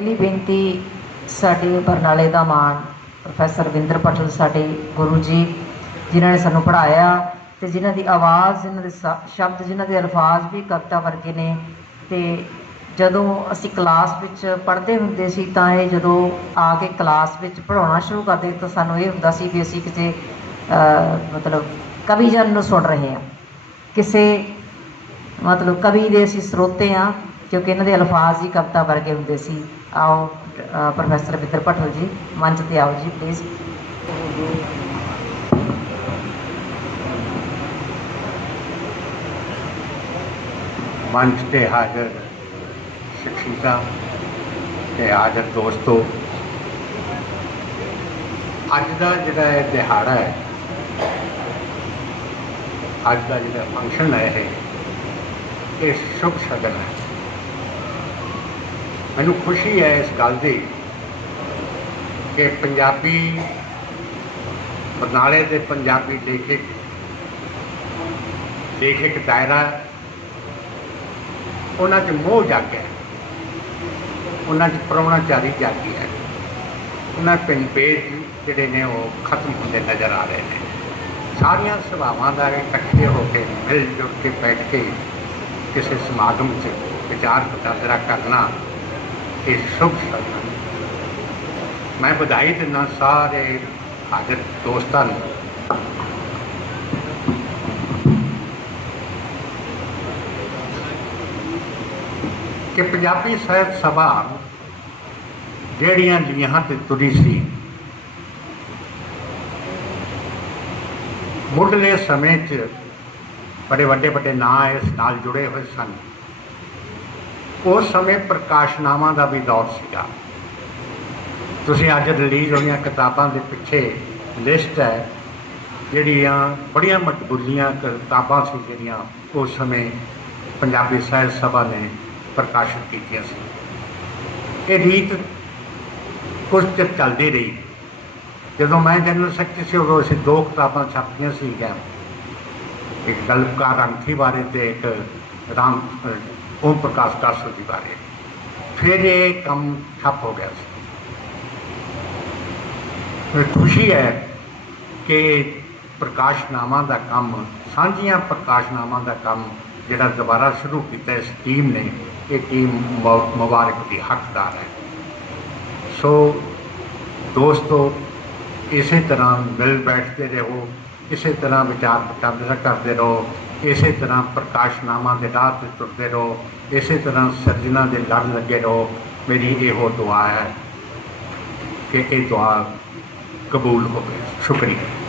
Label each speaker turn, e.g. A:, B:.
A: ਪਹਿਲੀ ਬੇਨਤੀ ਸਾਡੇ ਬਰਨਾਲੇ ਦਾ ਮਾਨ ਪ੍ਰੋਫੈਸਰ ਵਿੰਦਰ ਪਟਲ, ਸਾਡੇ ਗੁਰੂ ਜੀ, ਜਿਨ੍ਹਾਂ ਨੇ ਸਾਨੂੰ ਪੜ੍ਹਾਇਆ ਤੇ ਜਿਨ੍ਹਾਂ ਦੀ ਆਵਾਜ਼, ਜਿਨ੍ਹਾਂ ਦੇ ਸ਼ਬਦ, ਜਿਨ੍ਹਾਂ ਦੇ ਅਲਫਾਜ਼ ਵੀ ਕਵਿਤਾ ਵਰਗੇ ਨੇ ਤੇ ਜਦੋਂ ਅਸੀਂ ਕਲਾਸ ਵਿੱਚ ਪੜ੍ਹਦੇ ਹੁੰਦੇ ਸੀ ਤਾਂ ਇਹ ਜਦੋਂ ਆ ਕੇ ਕਲਾਸ ਵਿੱਚ ਪੜ੍ਹਾਉਣਾ ਸ਼ੁਰੂ ਕਰਦੇ ਤਾਂ ਸਾਨੂੰ ਇਹ ਹੁੰਦਾ ਸੀ ਵੀ ਅਸੀਂ ਕਿਸੇ ਮਤਲਬ ਕਵੀ ਜਨ ਨੂੰ ਸੁਣ ਰਹੇ ਹਾਂ। ਕਿਸੇ ਮਤਲਬ ਕਵੀ ਦੇ ਅਸੀਂ ਸਰੋਤੇ ਹਾਂ ਕਿਉਂਕਿ ਇਹਨਾਂ ਦੇ ਅਲਫਾਜ਼ ਹੀ ਕਵਿਤਾ ਵਰਗੇ ਹੁੰਦੇ ਸੀ। ਆਓ ਪ੍ਰੋਫੈਸਰ ਵਿਦਰ ਭੱਟਲ ਜੀ, ਮੰਚ ਤੇ ਆਓ ਜੀ ਪਲੀਜ਼
B: ਮੰਚ ਤੇ ਹਾਜ਼ਰ ਸ਼ਖਸੀਅਤਾਂ ਤੇ ਹਾਜ਼ਰ ਦੋਸਤੋ, ਅੱਜ ਦਾ ਜਿਹੜਾ ਇਹ ਦਿਹਾੜਾ ਹੈ, ਅੱਜ ਦਾ ਜਿਹੜਾ ਫੰਕਸ਼ਨ ਹੈ ਇਹ ਇਹ ਸ਼ੁਭ ਸ਼ਗਨ ਹੈ। ਮੈਨੂੰ ਖੁਸ਼ੀ ਹੈ ਇਸ ਗੱਲ ਦੀ ਕਿ ਪੰਜਾਬੀ ਬਰਨਾਲੇ ਦੇ ਪੰਜਾਬੀ ਲੇਖਕ ਲੇਖਕ ਦਾਇਰਾ ਉਹਨਾਂ 'ਚ ਮੋਹ ਜਾਗਿਆ ਉਹਨਾਂ 'ਚ ਪ੍ਰਾਹੁਣਾਚਾਰੀ ਜਾਗੀ ਹੈ। ਉਹਨਾਂ ਪਿੰਡ ਭੇਦ ਜਿਹੜੇ ਨੇ ਉਹ ਖਤਮ ਹੁੰਦੇ ਨਜ਼ਰ ਆ ਰਹੇ ਨੇ। ਸਾਰੀਆਂ ਸਭਾਵਾਂ ਦਾ ਇਕੱਠੇ ਹੋ ਕੇ, ਮਿਲ ਜੁਲ ਕੇ ਬੈਠ ਕੇ ਕਿਸੇ ਸਮਾਗਮ 'ਚ ਵਿਚਾਰ ਵਟਾਂਦਰਾ ਕਰਨਾ ਇਹ ਸ਼ੁਭ ਸ਼ਗਨ ਮੈਂ ਵਧਾਈ ਦਿੰਦਾ ਸਾਰੇ ਹਾਜ਼ਰ ਦੋਸਤਾਂ ਨੂੰ। ਕਿ ਪੰਜਾਬੀ ਸਾਹਿਤ ਸਭਾ ਜਿਹੜੀਆਂ ਲੀਹਾਂ ਤੇ ਤੁਰੀ ਸੀ, ਮੁੱਢਲੇ ਸਮੇਂ 'ਚ ਬੜੇ ਵੱਡੇ ਵੱਡੇ ਨਾਂ ਇਸ ਨਾਲ ਜੁੜੇ ਹੋਏ ਸਨ। ਉਸ ਸਮੇਂ ਪ੍ਰਕਾਸ਼ਨਾਵਾਂ ਦਾ ਵੀ ਦੌਰ ਸੀਗਾ। ਤੁਸੀਂ ਅੱਜ ਰਿਲੀਜ਼ ਹੋਈਆਂ ਕਿਤਾਬਾਂ ਦੇ ਪਿੱਛੇ ਲਿਸਟ ਹੈ, ਜਿਹੜੀਆਂ ਬੜੀਆਂ ਮਕਬੂਲੀਆਂ ਕਿਤਾਬਾਂ ਸੀ, ਜਿਹੜੀਆਂ ਉਸ ਸਮੇਂ ਪੰਜਾਬੀ ਸਾਹਿਤ ਸਭਾ ਨੇ ਪ੍ਰਕਾਸ਼ਿਤ ਕੀਤੀਆਂ ਸੀ। ਇਹ ਰੀਤ ਕੁਝ ਚਿਰ ਚੱਲਦੀ ਰਹੀ। ਜਦੋਂ ਮੈਂ ਜਨਰਲ ਸੈਕਟਰੀ ਸੀ, ਉਦੋਂ ਅਸੀਂ ਦੋ ਕਿਤਾਬਾਂ ਛਾਪੀਆਂ ਸੀਗੀਆਂ। ਇੱਕ ਗਲਪਕਾਰ ਅੰਥੀ ਬਾਰੇ ਤੇ ਇੱਕ ਰਾਮ ਓਮ ਪ੍ਰਕਾਸ਼ ਕਾਸਲ ਜੀ ਬਾਰੇ। ਫਿਰ ਇਹ ਕੰਮ ਠੱਪ ਹੋ ਗਿਆ ਸੀ। ਮੈਨੂੰ ਖੁਸ਼ੀ ਹੈ ਕਿ ਪ੍ਰਕਾਸ਼ਨਾਵਾਂ ਦਾ ਕੰਮ, ਸਾਂਝੀਆਂ ਪ੍ਰਕਾਸ਼ਨਾਵਾਂ ਦਾ ਕੰਮ ਜਿਹੜਾ ਦੁਬਾਰਾ ਸ਼ੁਰੂ ਕੀਤਾ, ਇਸ ਟੀਮ ਨੇ, ਇਹ ਟੀਮ ਮੁਬਾਰਕ ਦੀ ਹੱਕਦਾਰ ਹੈ। ਸੋ ਦੋਸਤੋ, ਇਸੇ ਤਰ੍ਹਾਂ ਮਿਲ ਬੈਠਦੇ ਰਹੋ, ਇਸੇ ਤਰ੍ਹਾਂ ਵਿਚਾਰ ਵਟਾਂਦਰਾ ਕਰਦੇ ਰਹੋ। ਇਸੇ ਤਰ੍ਹਾਂ ਪ੍ਰਕਾਸ਼ਨਾਮਾ ਦੇ ਰਾਹ ਤੇ ਤੁਰਦੇ ਰਹੋ, ਇਸੇ ਤਰ੍ਹਾਂ ਸਿਰਜਣਾ ਦੇ ਲੜ ਲੱਗੇ ਰਹੋ। ਮੇਰੀ ਇਹੋ ਦੁਆ ਹੈ ਕਿ ਇਹ ਦੁਆ ਕਬੂਲ ਹੋਵੇ। ਸ਼ੁਕਰੀਆ।